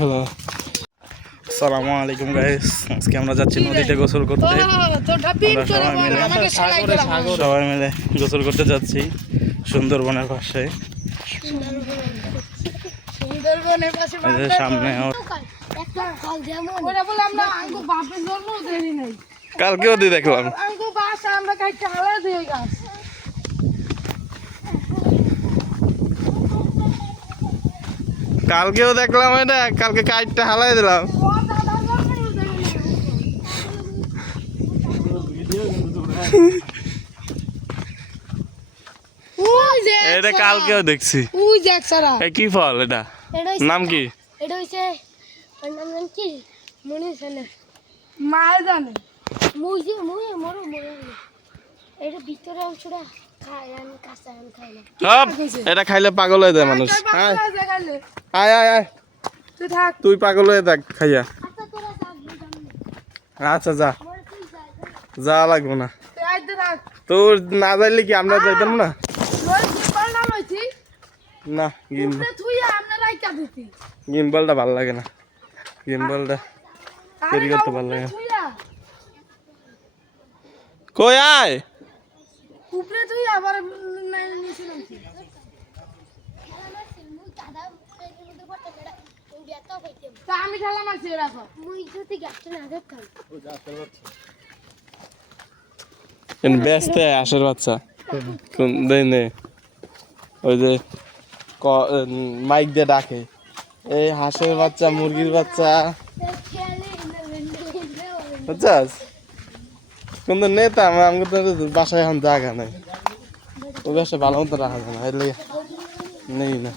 Hello, আসসালামু আলাইকুম guys. আজকে আমরা যাচ্ছি নদীতে গোসল করতে। সবাই মিলে গোসল করতে যাচ্ছি সুন্দরবনের পাশে। সামনে কালকেও দিয়ে দেখলাম, কালকেও দেখলাম এটা, কালকে কাইটটা হালাই দিলাম। এটা কালকেও দেখছি। কি ফল এটা? নাম কি? এটা হইছে নাম কি মনে হইছে না, মায়ে জানে। মুই মুই মরো মরে এটা ভিতরে অংশটা খায়, আমি কাঁচা আম খাই না। এটা খাইলে পাগল হয়ে যায় মানুষ। আয় আয় আয়, তুই থাক, তুই পাগল হয়ে থাক খাইয়া। আচ্ছা যা, যা লাগবো না তোর। না যাইলে কি আমরা যাইতাম না? না, গিম্বলটা ভাল লাগে না, গিম্বলটা তৈরি করতে ভাল লাগে না। কই আয়, আমি খেলা মারছি রাখো মুই যদি গাছটা না দেখতাম। ব্যস্ত আশের বাচ্চা দেয় নে, ওই যে মাইক দিয়ে ডাকে, এই হাঁসের বাচ্চা, মুরগির বাচ্চা, বুঝছাস? কিন্তু নেতা আমাকে তো বাসায় এখন জায়গা নাই, ও বাসায় ভালো মতো রাখা যায় না, এর লেগে নেই না।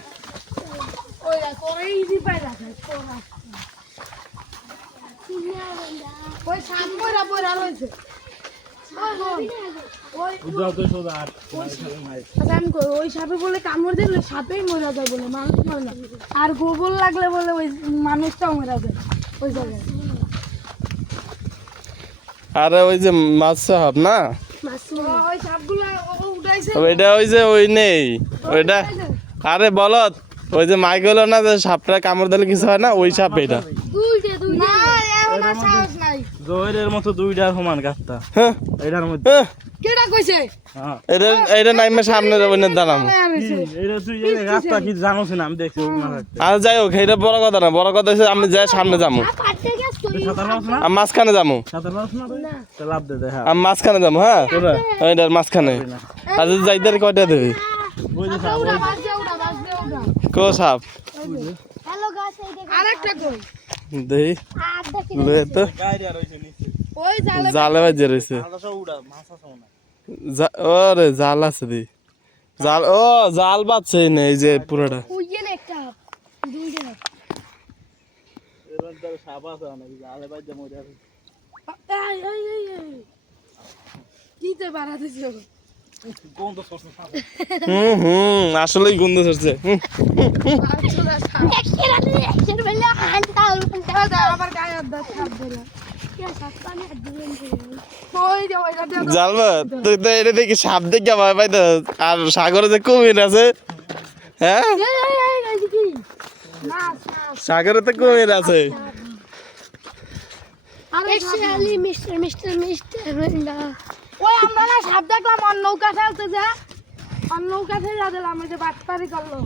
ওই সাপে বলে কামড় দিলে সাপেই মরা যায় বলে, মানুষ মরে না। আর গোবর লাগলে বলে ওই মানুষটাও মরা যায় ওই জায়গায়। আরে ওই যে মাছ সাপ না, ওই সাপগুলো উঠাইছে, ওইটা ওই যে ওই নেই ওইটা। আরে বলত, ওই যে মাইক হলো না, যে সাপটা কামড় দিলে কিছু হয় না, ওই সাপ এটা। জয়ের মতো দুইটা সমান গাছটা, এটার মধ্যে কেডা কইছে? এটা এটা নাইমে সামনে যাবো না, দাঁড়াবো। এটা তুই এই রাস্তা কি জানোস না? আমি দেখছি ওখানে থাকতে। আর যাই হোক, এটা বড় কথা না, বড় কথা হচ্ছে আমি যাই সামনে যাবো, সাঁতার পাস না? আমি মাঝখানে যাবো, সাঁতার পাস না তুই? তা লাভ দে দেখা। আমি মাঝখানে যাবো। হ্যাঁ, ওইটার মাঝখানে। আর যদি যাইতে কয়টা দেবে? ওই যে সাপ, ওই কো সাপ হ্যালো গাছ, এই দেখো আরেকটা কই দেই লয়ে তো গায়রিয়া রইছে নিচে। ওই জালে জালে বাজে রয়েছে। আলাদা সব উড়া মাছ আছে না। ওরে জাল আছে দি, জাল, ও জাল বাজছে না, এই যে পুরোটা। উইয়েন একটা দুইটা এর মধ্যে সাপ আছে নাকি? জালে বাইতে মরে আছে। এই এই এই এই কিতে বাড়াতেছো? গন্ধ ছড়ছে সাপ। আসলেই গন্ধ ছাড়ছে। আমার গায়ে দাও সাপ ধরে জালবা তুই তো এটা দেখি সাপ দেখে ভয় পাইতে, আর সাগরে যে কুমির আছে। হ্যাঁ, সাগরে তো কুমির আছে। ওই আমরা না সাপ দেখলাম অন্য নৌকা ফেলতে, যা অন্য নৌকা ফেলে দিলাম, ওই যে বাটপারি করলো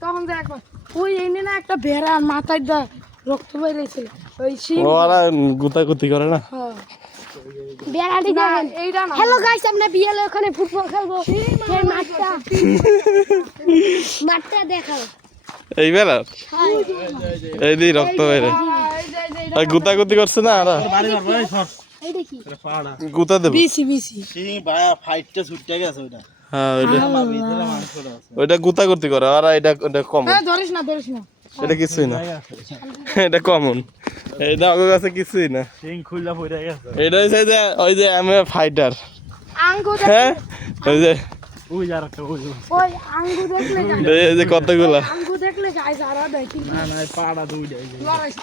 তখন দেখো ওই এনে না একটা ভেড়ার মাথায় দা রক্ত বেরিয়েছে। ওই ওরা গুতাগুতি করে না। বেড়াটি দেখেন এইটা না। হ্যালো গাইস, আমরা বিয়েলে ওখানে ফুটবল খেলবো, এই মাঠটা দেখাও। এই বেলা এই দি রক্ত বেরে গুতাগুতি করছে না, ওরা বাড়ি ঘর ভাই সর। এইটা কি? এটা পাড়া। গুতা দেব। বিসি বিসি সিং ভাইয়া ফাইটটা ছুটতে গেছে ওইটা। হ্যাঁ, ওইটা আমার ভিতরে মাংসটা আছে। ওইটা গুতাগুতি করে, আর এটা এটা কমন। হ্যাঁ, ধরিস না ধরিস না। এটা কিছুই না, এটা কমন। এটা আমার কাছে কিছুই না। সিং খুইলা পড়ে গেছে। এটা হচ্ছে যে ওই যে আমি ফাইটার। আঙ্গু হ্যাঁ, ওই যে ওই যার একটা ওই ওই আঙ্গু দেখলে যায়, এই যে কতগুলা আঙ্গু দেখলে যায় যারা দেয় কি না না পাড়া দুই যায়। লড়াইস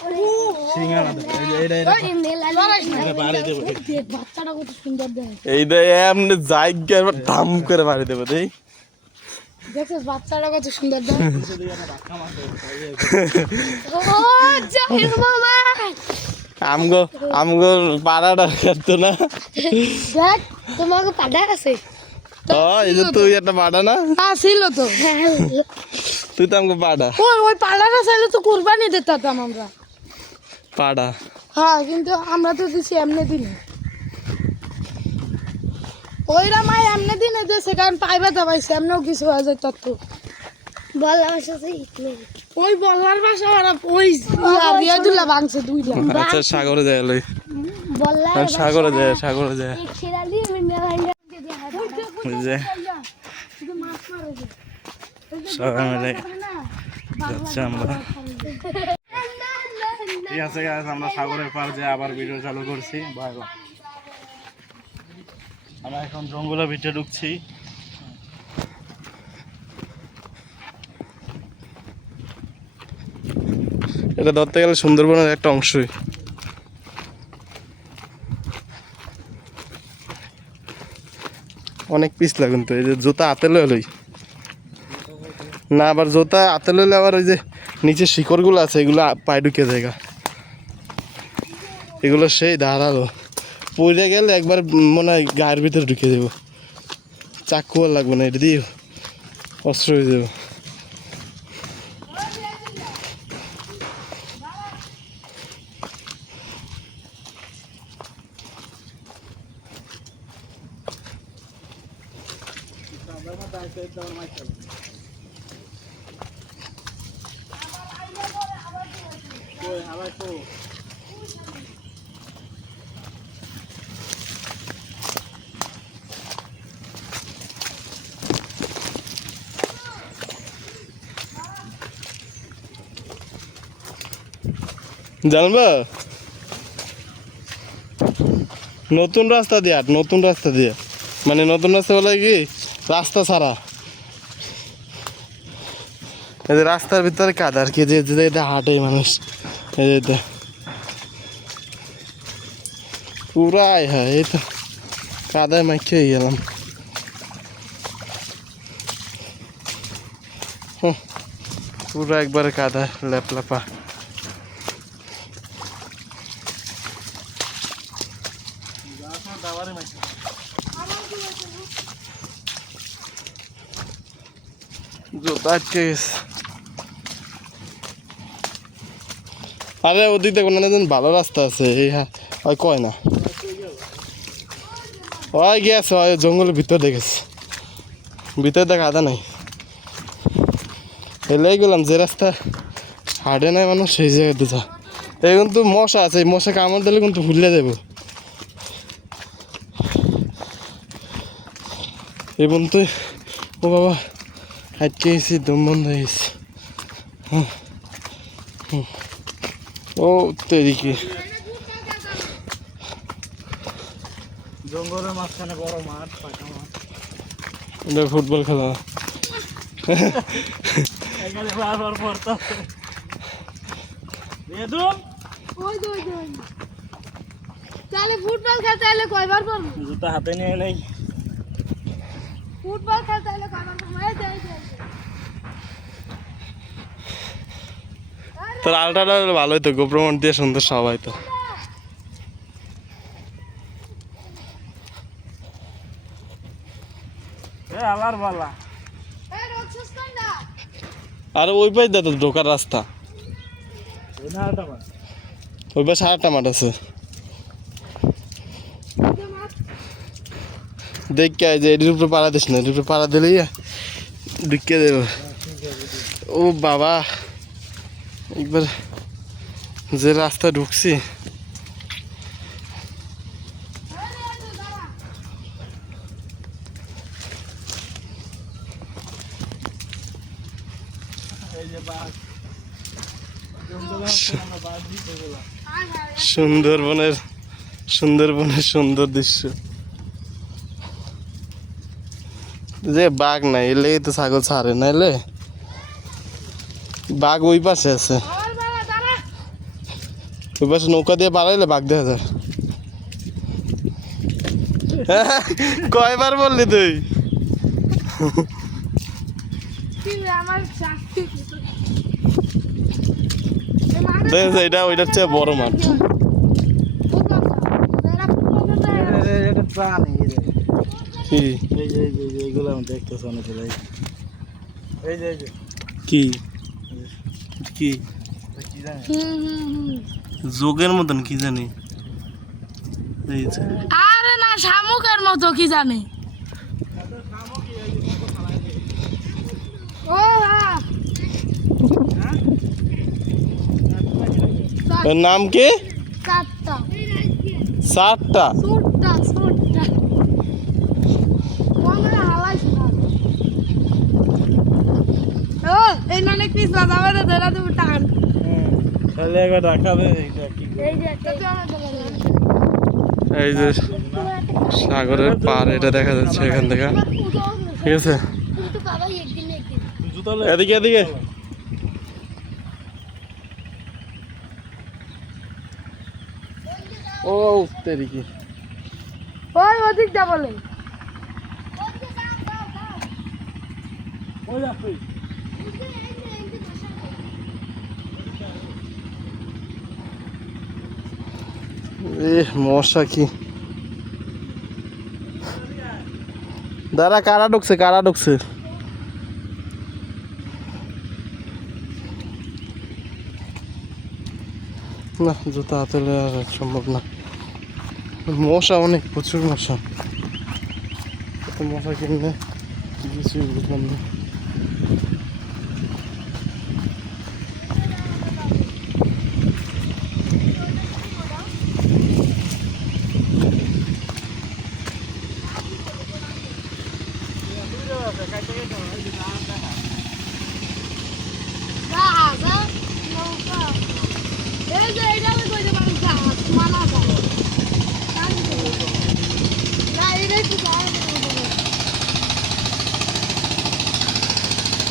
সিং আলাদা। এই যে ওই মেলা লড়াইস না। বাড়ি দেব। দেখ বাচ্চাটা কত সুন্দর দেয়। এইটা এমনি জায়গা ধাম করে মারি দেবো দেই। দেখছিস বাচ্চাটা কত সুন্দর দেখ সেদিকে একটা ধাক্কা মারছে ও জাহির মামা আমগো পাড়াটা করতো না। দেখ তোমাকে পাড়া আছে ও এই যে তুই একটা পাড়া না, হ্যাঁ ছিল তো তুই তো আমগো পাড়া ওই পাড়াটা চাইলে তো কুরবানি দিতাম আমরা। পাড়া। হ্যাঁ কিন্তু আমরা তো দিছি এমনি দিনে ওইরা মাই এমনি দিনে দিয়েছে কারণ পাইবে তো পাইছে এমনিও কিছু হয়ে যায় তত বলার বাসা ওই বলার বাসা ওরা ওই রিয়াদুল্লাহ ভাঙছে দুইটা আচ্ছা সাগরে যায় লই বলার সাগরে যায় ছেড়ালি মিনা ভাঙা ওই যে মাছ মারে সবাই মিলে যাচ্ছি আমরা। ঠিক আছে গাইস, আমরা সাগরের পার যে আবার ভিডিও চালু করছি। Bye bye. আমরা এখন জঙ্গলের ভিতরে ঢুকছি। এটা ধরতে গেলে সুন্দরবনের একটা অংশই। অনেক পিস লাগুন তো, এই যে জুতা হাতে লই না, আবার জুতা হাতে লইলে আবার ওই যে নিচে শিকড়গুলো আছে এগুলো পায়ে ঢুকে জায়গা, এগুলো সেই ধারালো পড়ে গেলে একবার মনে হয় গায়ের ভিতরে ঢুকে দেবো, চাকু আর লাগবে না, এটা দিয়ে অস্ত্র হয়ে যাবো। জানবা নতুন রাস্তা দিয়ে নতুন রাস্তা দিয়ে মানে নতুন রাস্তা বলে কি রাস্তা ছাড়া, এই যে রাস্তার ভিতরে কাদা আর কি, যে এটা হাঁটে মানুষ, এই যে পুরাই হয়, এই তো কাদায় মাখিয়ে গেলাম। পুরো একবারে কাদা লেপলাপা। জুতা আটকে গেছে। আরে ওদিকে কোনো ভালো রাস্তা আছে, এই ওই কয় না ওই গেছে, ওই জঙ্গলের ভিতর দেখেছে, ভিতরে দেখ আদা নাই, এলেই গেলাম যে রাস্তা হাঁটে নাই মানুষ সেই জায়গাতে যা। এই কিন্তু মশা আছে, এই মশা কামড় দিলে কিন্তু ভুলে দেবো। এই পর্যন্ত ও বাবা আটকে গেছি, দম বন্ধ হয়ে গেছি। ও তেরিকে জঙ্গলের মাঝখানে বড় মাঠ, ফাঁকা মাঠ, এটা ফুটবল খেলা। এখানে বারবার পড়তে তাহলে ফুটবল খেলতে এলে কয়বার পারবো? জুতা হাতে নিয়ে নেই, ফুটবল খেলতে এলে কয়বার পারবো? তোর আলটাটা ভালোই তো, গোপ্রমণ দিয়ে সুন্দর সবাই তো। আলার বালা আর ওই পাশ দে তো ঢোকার রাস্তা, ওই পাশে আরেকটা মাঠ আছে। দেখ যে এটির উপরে পাড়া দিস না, এটির উপরে পাড়া দিলেই ঢুকে দেব। ও বাবা একবার যে রাস্তা ঢুকছি, সুন্দরবনের সুন্দর দৃশ্য। যে বাঘ নাই এলে তো ছাগল ছাড়ে না, এলে বাঘ ওই পাশে আছে, ওই পাশে নৌকা দিয়ে পালাইলে বাঘ দেখা যায়। কয়বার বললি তুই? আমার শাস্তি দেখেছে এটা ওইটার চেয়ে বড় মাঠ। এটা প্রাণী রে। কি এই যে এগুলো আমি দেখতেছি অনেক এই যে কি কি কি জানি যোগের মতন কি জানি। এই যে আরে না শামুকের মতো কি জানে। ও এর নাম কি? চারটা সাতটা। সুটটা সুটটা ওনা হালাইছ না। ও এই নানে পিস না যাবে রে ধরা দেব টান। তাহলে একবার রাখাবে এটা কি এই যে কত আমার এই যে সাগরের পার এটা দেখা যাচ্ছে এখান থেকে, ঠিক আছে। কিন্তু বাবা একদিন জুতা এদিকে এদিকে ও তেরি কি ওই ওদিক যা বলে ওই যাচ্ছে এ মশা কি দাঁড়া, কারা ঢুকছে কারা ঢুকছে। না জুতা হাতে আর সম্ভব না, মশা অনেক, প্রচুর মশা। এত মশা কিনলে কিছুই বুঝলাম না।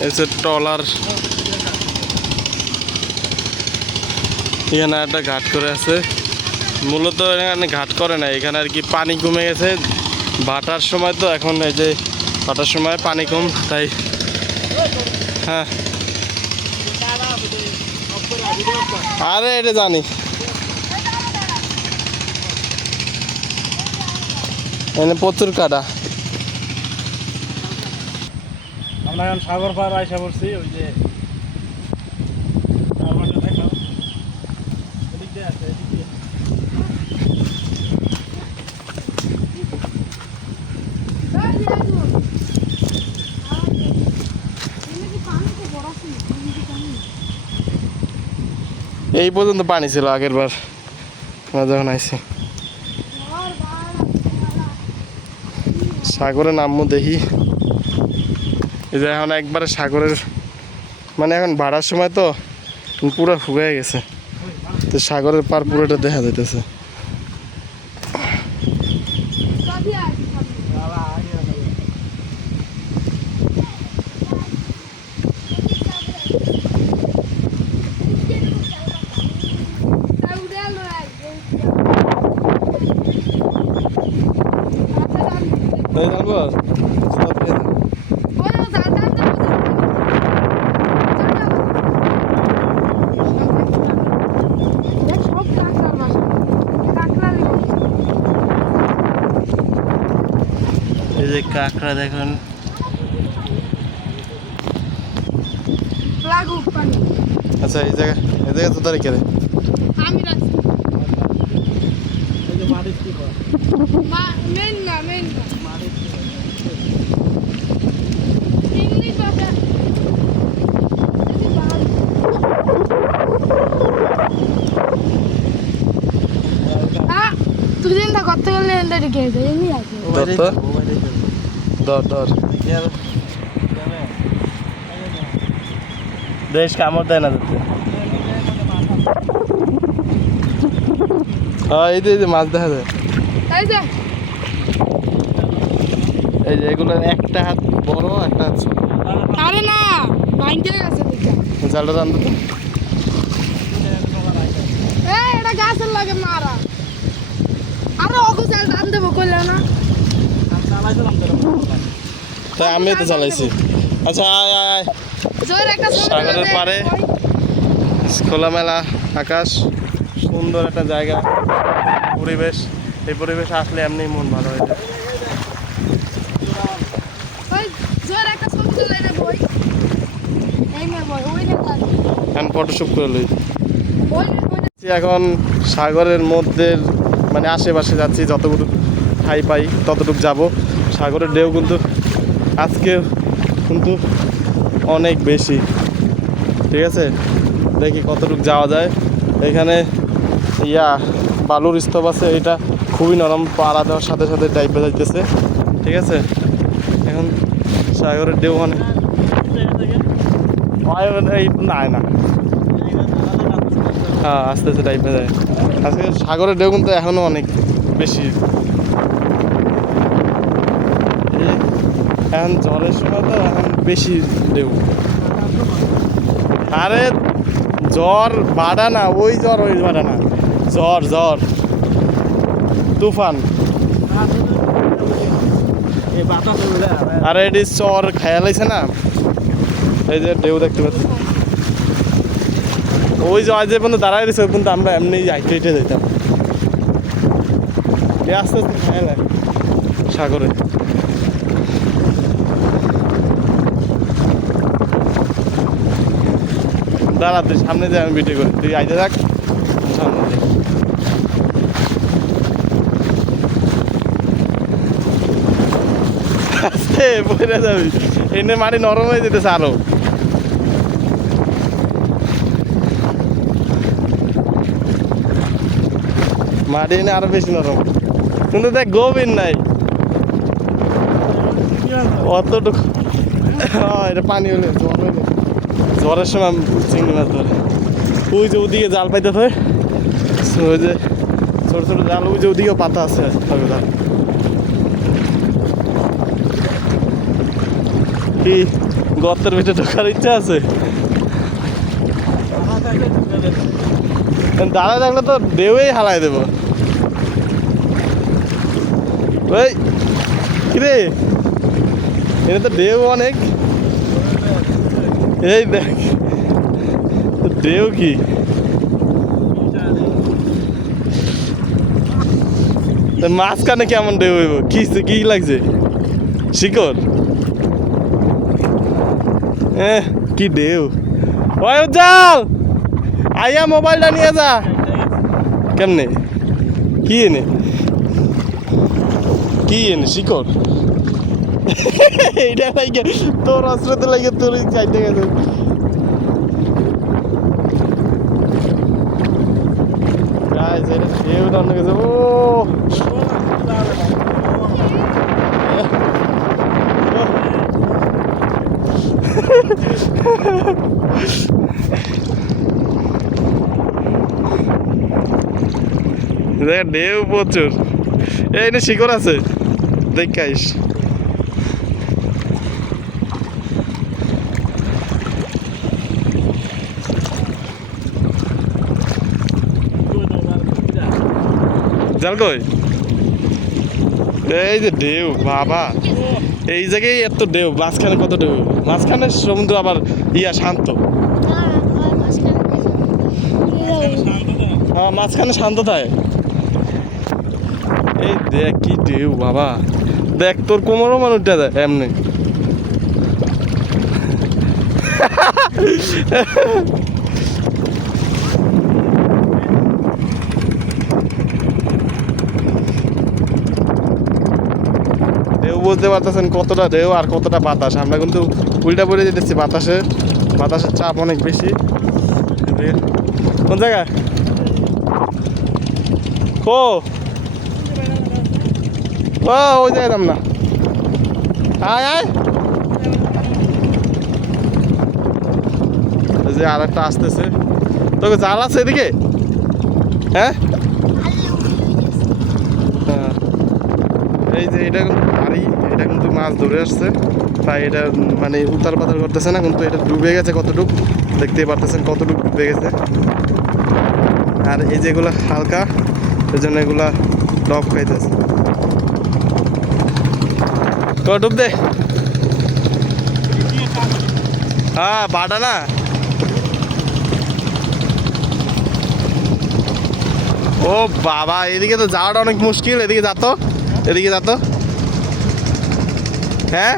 এই যে ট্রলার, এখানে একটা ঘাট করে আছে। মূলত এখানে ঘাট করে না, এখানে আর কি পানি কমে গেছে ভাটার সময়, তো এখন এই যে ভাটার সময় পানি কম তাই। হ্যাঁ আরে এটা জানি, এখানে প্রচুর কাটা। আমরা এখন সাগর পার আইসা পড়ছি। ওই যে দেখো এদিক দিয়ে আছে, এদিক দিয়ে এই পর্যন্ত পানি ছিল আগের বার আমরা যখন আইছি। সাগরে নামবো দেখি। এই যে এখন একবারে সাগরের মানে এখন ভাড়ার সময় তো পুরো শুকিয়ে গেছে, তো সাগরের পার পুরোটা দেখা যাইতেছে। তাই জানবো এই যে কাঁকড়া দেখুন, আচ্ছা এই জায়গা তো তারিখে আমি রাখছি এই যে মাটি কি করে মেন না মাটি চিংড়ি পাতা তুই চিন্তা করতে গেলে এনটা রেখে এমনি আছে ধর দেশ কামড় দেয় না যাতে। হ্যাঁ এই যে মাছ দেখা যায়, এই যে এই যে এগুলো একটা হাত বড় একটা হাত ছোট। আরে না ভাঙতে গেছে দিকা জালটা টানতো তো, এই এটা গাছের লাগে মারা আরে ওকে জাল টান দেবো কইলে না চালাইছিলাম তো তাই আমি তো চালাইছি। আচ্ছা আয় আয় আয় জোর একটা ছবি তুলে সাগরের দে। পাড়ে খোলামেলা আকাশ, সুন্দর একটা জায়গা, পরিবেশ। এই পরিবেশে আসলে এমনি মন ভালো হয়ে যায়। ওই জোর একটা ছবি তুলে দে বই। এই মে বই ওই না কাজ। এখন ফটোশুট করে লই। ওই এখন সাগরের মধ্যে মানে আশেপাশে যাচ্ছি, যতটুকু ঠাই পাই ততটুকু যাব। সাগরের ঢেউ কিন্তু আজকে কিন্তু অনেক বেশি, ঠিক আছে। দেখি কতটুকু যাওয়া যায়। এখানে বালুর স্তূপ আছে, এটা খুবই নরম, পাড়া দেওয়ার সাথে সাথে টাইপে যাইতেছে, ঠিক আছে। এখন সাগরের ঢেউ অনেক না হ্যাঁ আস্তে আস্তে টাইপে যায়। আজকে সাগরের ঢেউ কিন্তু এখনো অনেক বেশি। এখন ঝড়ের সময় তো এখন বেশি ঢেউ। আরে জ্বর বাড়া না, ওই বাড়া না, জ্বর তুফান। এই বাতাস উড়ে আরে এটি চর খেয়াল হয়েছে না, এই যে ঢেউ দেখতে পাচ্ছি। ওই যে আজ যে পর্যন্ত দাঁড়ায় রয়েছে ওই পর্যন্ত আমরা এমনি হাইটে হেঁটে যেতাম। আস্তে আস্তে খেয়াল হয় সাগরে। দাঁড়া তুই সামনে যাই, আমি ভিডিও করি, তুই আইতে থাক সামনে যাই। আস্তে পড়ে যাবি, এনে মাটি নরম হয়ে যেতেছে আরো। মাটি এনে আরো বেশি নরম, কিন্তু দেখ গভীর নাই অতটুকু। হ্যাঁ এটা পানি হলে জ্বর হইলে, জ্বরের সময় চিংড়ি মাছ ধরে। ওই যে ওদিকে জাল পাইতে হয়, ওই যে ছোট ছোট জাল, ওই যে ওদিকেও পাতা আছে জাল। কি গর্তের ভিতরে ঢোকার ইচ্ছা আছে? দাঁড়ায় থাকলে তো ঢেউই হালাই দেবো। ওই কিরে, এটা তো ঢেউ অনেক। এই দেখ ঢেউ কি, মাঝখানে কেমন ঢেউ হইব? কি লাগছে শিকড়? কি ঢেউ! ওই উজ্জ্বল আইয়া মোবাইলটা নিয়ে যা। কেমনে কি এনে শিকড়? এইটা লাগে তোর অস্ত্রতে লাগে, তোর চাইতে গেছে। গাইস এটা ঢেউটা অন্য গেছে। ও দেখ ঢেউ প্রচুর। এই না শিকড় আছে, দেখাইস। জাল কই? এই যে ঢেউ বাবা, এই জায়গায় এত ঢেউ, মাঝখানে কত ঢেউ, মাঝখানে সমুদ্র আবার শান্ত। হ্যাঁ মাঝখানে শান্ত থাকে। এই দেখ কি ঢেউ বাবা, দেখ তোর কোমরও মানুষটা দেয় এমনি। ঢেউ বুঝতে পারতেছেন কতটা ঢেউ আর কতটা বাতাস। আমরা কিন্তু উল্টা পড়ে যেতেছি, বাতাসের চাপ অনেক বেশি। কোন জায়গায় ও ওই জায়গায় যাম না, আয় আয়। যে আর একটা আসতেছে, তোকে জাল আছে এদিকে? হ্যাঁ এই যে এটা কিন্তু বাড়ি, এটা কিন্তু মাছ ধরে আসছে, তাই এটা মানে উতার পাতার করতেছে না, কিন্তু এটা ডুবে গেছে কতটুকু দেখতেই পারতেছেন, কতটুকু ডুবে গেছে। আর এই যেগুলো হালকা, এই জন্য এগুলা ডব খাইতেছে। ডুব দে হ্যাঁ বাটা না। ও বাবা, এদিকে তো যাওয়াটা অনেক মুশকিল। এদিকে যাতো, এদিকে যাতো। হ্যাঁ,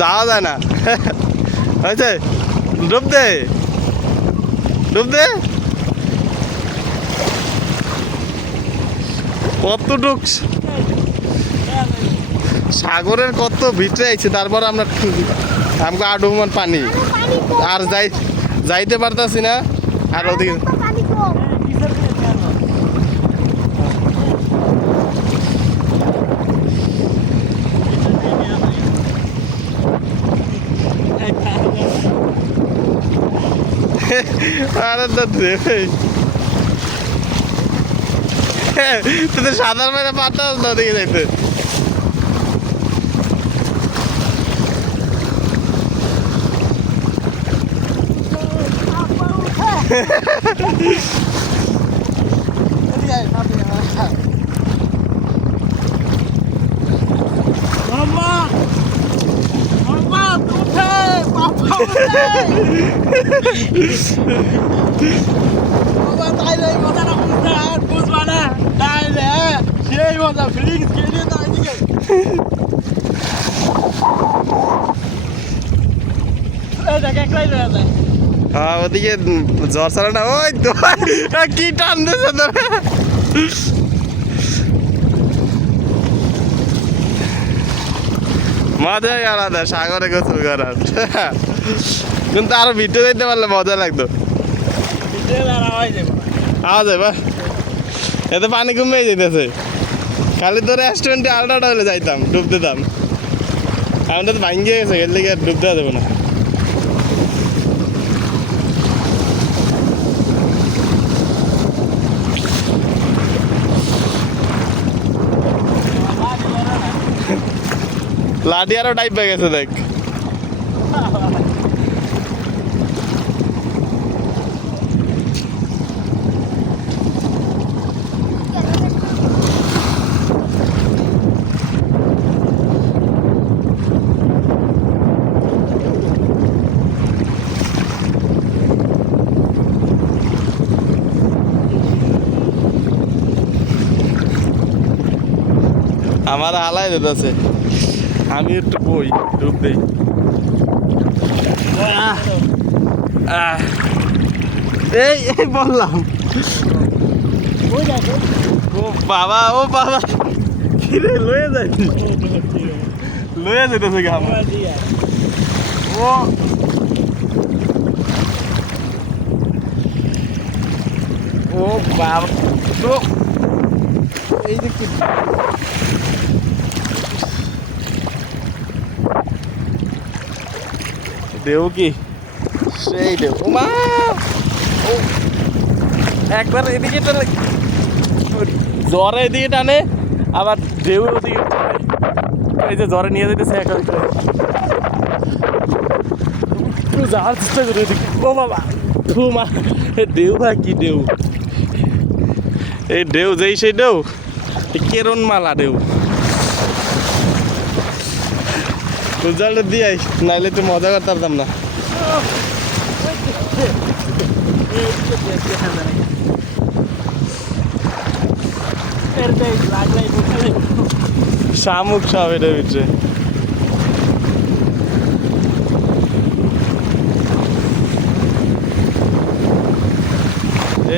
যাওয়া যায় না। হয়েছে, ডুব দে, ডুব দে। কতটুক সাগরের কত ভিতরে আইছে, তারপর আমরা আমাকে আডুমান পানি আর যাইতে পারতাছি না। আর ওদিকে আরে তোদের সাঁতার মেরে পারতাস না ওদিকে যাইতে। হ্যাঁ, ওদিকে জ্বর ছাড়া না। ওই তো কি টান দিয়েছে তোরা। মজাই আলাদা সাগরে গোসল করার। কিন্তু আরো ভিডিও দিতে পারলে মজা লাগতো। আওয়াজ হয় বা এতে পানি কমে যেতেছে। খালি তো রেস্টুরেন্টে আলটাটা হলে যাইতাম, ডুব দিতাম। আমাদের তো ভাঙ্গিয়ে গেছে, এর লিগে ডুব দেওয়া দেবো না। লাঠি আরো টাইপ হয়ে গেছে দেখ। আমার আলাই দিতেছে, আমি একটু বই ডুব দেই। এই এই বললাম। ও বাবা, ও বাবা, কিরে লয়ে যাচ্ছি, লয়ে যেতেছে গাম। ও ও বাবা, তো এই যে কি দেও, কি সেই দেও। ও মা, ও একবার এদিকে টানে, জ্বরে এদিকে টানে, আবার ঢেউ ওদিকে টানে। এই যে জ্বরে নিয়ে যেতেছে একটু যাওয়ার চেষ্টা করে এদিকে। ও বাবা, থু মা, ঢেউ ভাই, কি ঢেউ, এই ঢেউ যেই সেই ঢেউ, কেরন মালা ঢেউ। উজ্জ্বলটা দিয়ে নাইলে তো মজা করতে পারতাম না। শামুক সব এটার ভিতরে।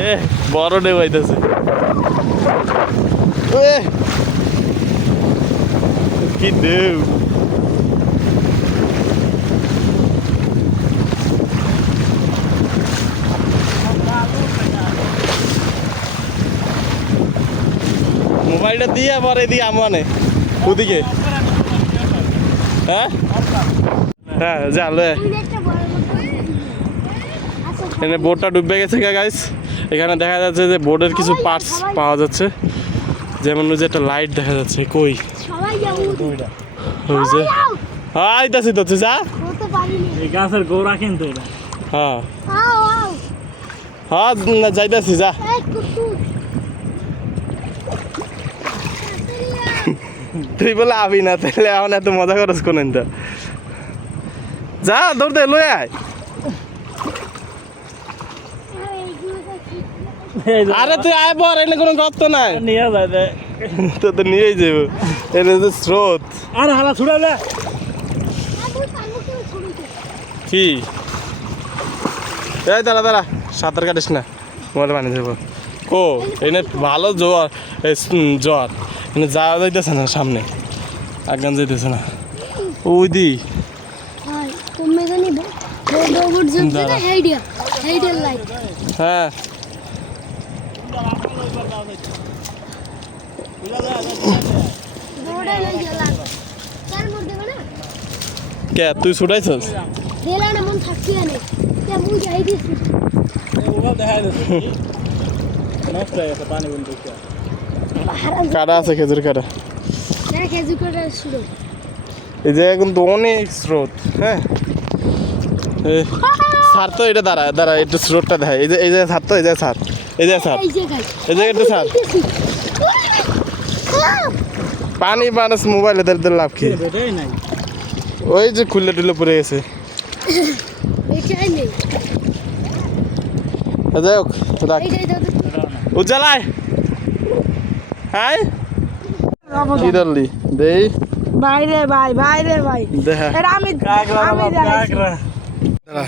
এ বড় ঢেউ আইতেছে। কি ঢেউ, মোবাইলটা দিয়ে পরে এদিকে আমানে ওদিকে। হ্যাঁ হ্যাঁ, যা লয়ে এখানে বোটটা ডুবে গেছে গাইস। এখানে দেখা যাচ্ছে যে বোর্ডের কিছু পার্টস পাওয়া যাচ্ছে, যেমন ওই যে একটা লাইট দেখা যাচ্ছে। কই ওই যে আইতাছি তো, যা গাছের গোড়া কিন্তু এটা। হ্যাঁ হ্যাঁ, যাইতাছি, যা। তুই বলে আবি না, তাহলে এখন এত মজা করস কোন, যা দৌড় দে লই আয় আরে তুই আয় বর এনে কোনো গর্ত নাই নিয়ে যায় দে তো তো নিয়েই যাবো এনে যে স্রোত আর হালা ছুড়ালে কি এই দাঁড়া দাঁড়া সাঁতার কাটিস না মোবাইল পানি দেবো কো এনে ভালো জ্বর জ্বর এনে যাওয়া যাইতেছে না সামনে আগান যাইতেছে না ওই দি তুমি জানি বড় জুম দাঁড়া। না হেডিয়া হেডিয়ার লাইট হ্যাঁ বড় লাইট জ্বালা তার মধ্যে না কে তুই ছুটাইছস দেলা না মন থাকি আনে তে মুই যাই দিছি ওগুলো দেখা যাচ্ছে নষ্ট হয়ে গেছে পানি বন্ধ হচ্ছে হারাম কাটা আছে খেজুর কাটা না খেজু করে শুরু এই জায়গায় কিন্তু অনেক স্রোত হ্যাঁ ছাড় তো এটা দাঁড়া দাঁড়া একটু স্রোতটা দেখায় এই জায়গায় ছাড় তো এই জায়গায় ছাড় এই জায়গায় ছাড় এই জায়গায় এই জায়গায় একটু ছাড় পানি মানুষ মোবাইলে ধরে লাভ কি বেটাই নাই ওই যে খুললে টুলে পড়ে গেছে এটাই নেই যাই হোক রাখ এইটাই দাদা উজ্জ্বলায় হাই কি ধরলি দেই বাইরে ভাই দেখা এটা আমি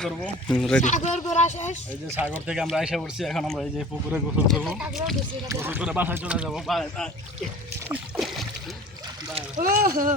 করবো রেডি সাগর গোরা শেষ এই যে সাগর থেকে আমরা এসে পড়ছি এখন আমরা এই যে পুকুরে গোসল করবো সাগর ঢুকে গোসল করে বাসায় চলে যাবো বাই বাই ওহো